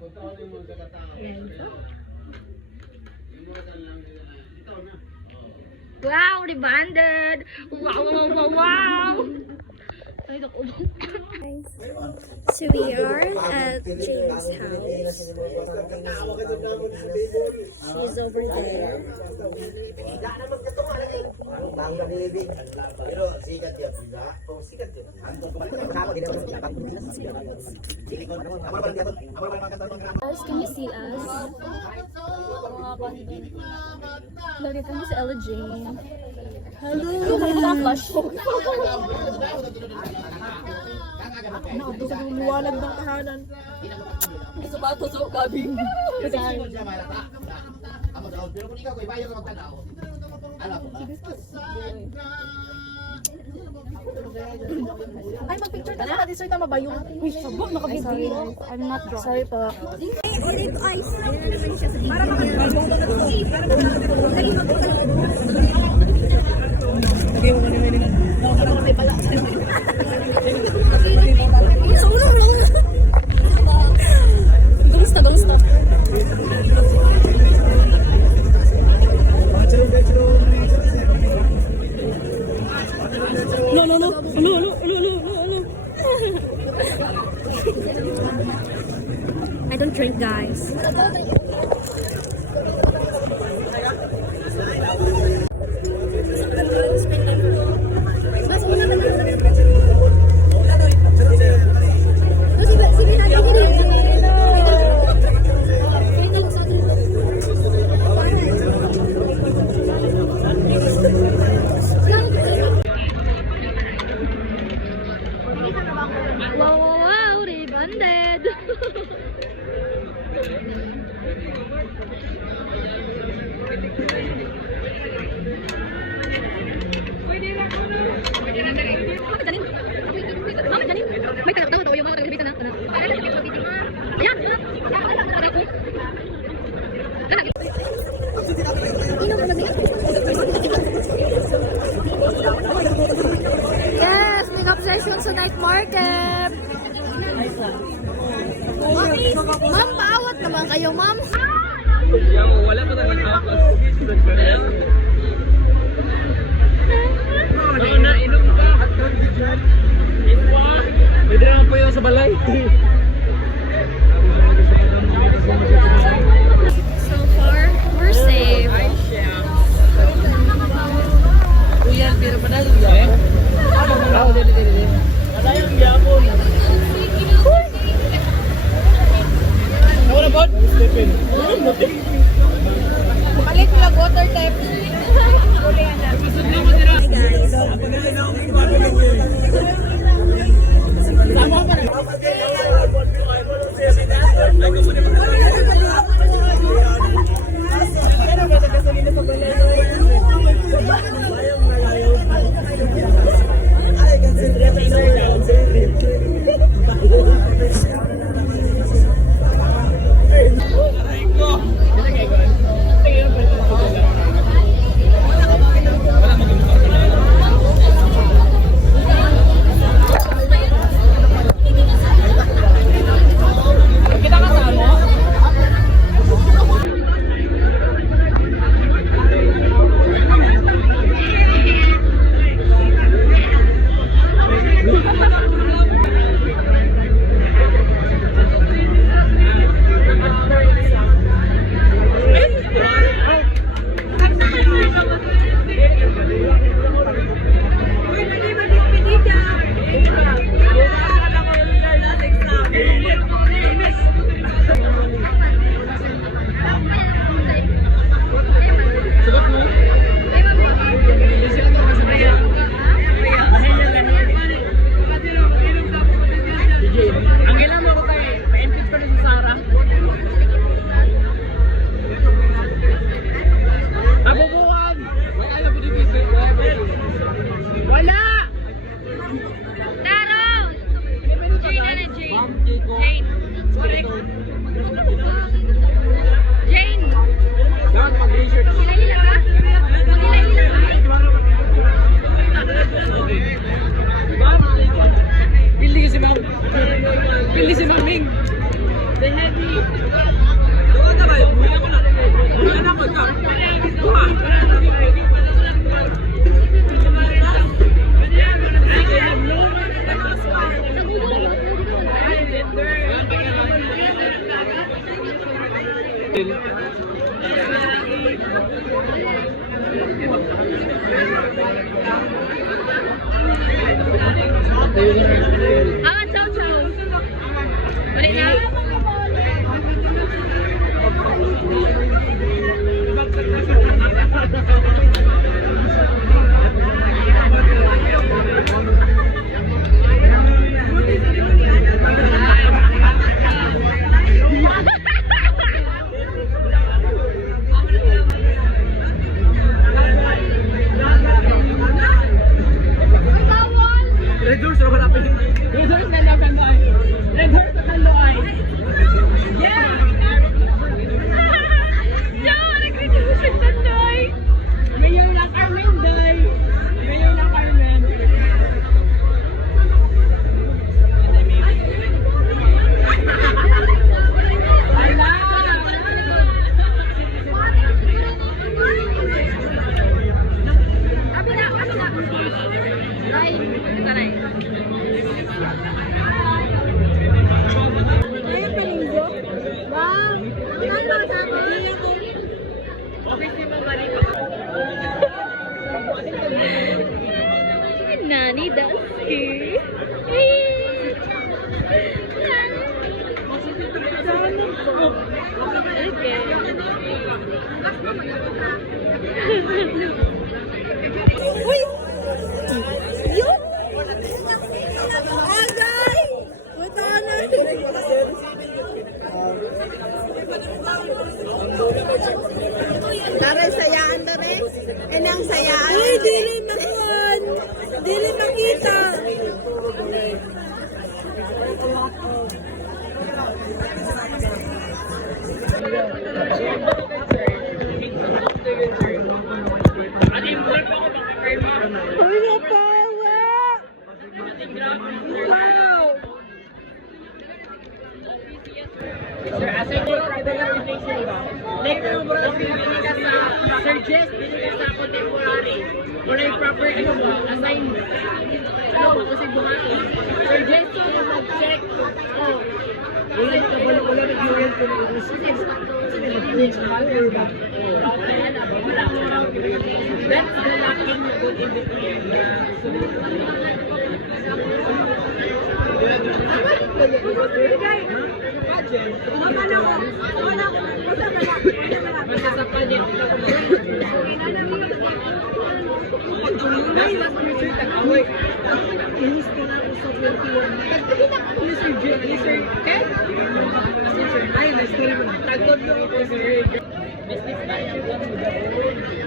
Wow, rebanded! Wow, wow, wow, wow! So we are at Jane's house. She's over there. Guys, can you see us? Lagi kami sa Ella Jane. Hello! Ito ang flash. Luwalag ng kahanan. Gusto ba ito sa kabing? Pero kung ikaw, ibayo ka magtanaw. Alam mo ba? Ay, mag-picture ka na. Dessert na mabayong. Uy, sabok, nakabibili. I'm not drunk. Sorry po. Olive ice. Ayun na naman siya. Para makakabibili. Gangsta. No. Hello. I don't drink, guys. Wow, rebanded! May tawa yung mga taga-bitan na. Ayan! Yes, big obsession sa night market. Ma'am, paawat naman kayo, ma'am. Wala pa talaga kapas. Na inom ka. Pwede naman po yun sa balay. So far, we're safe. Uyan, pero padalo yan. Ada yang diapun. Nawala po? Palit mo lang water tap. Pili si Maming. The heavy. Ah, ciao, ciao. Balik na. Red Horse, wala pa yun. Red Horse na lang ay. Red Horse na lang ay. Yeah! Ciao, nag-graduation na tayo. Ngayon na Carmen, day. Ngayon na Carmen. Ala! Nani Dusky. Uy! Yun! Agay! Wala na. Tara, sayaan na rin. Enang sayaan. Uy, dili makuhan. Dili makita. Uy, napawa! Wow! Sir, asay ko yung representation ba? Later mo rin pinili ka sa Sir Jess, pinili ka sa contemporary. Wala yung proper ano mo, assignment. Ano po kasi buhati. Sir Jess, yung mag-check. Oh. Wala yung kabalo-wala na viewers ko nila. Kasi nag-change na color ba? That's the lacking good in between. Business manager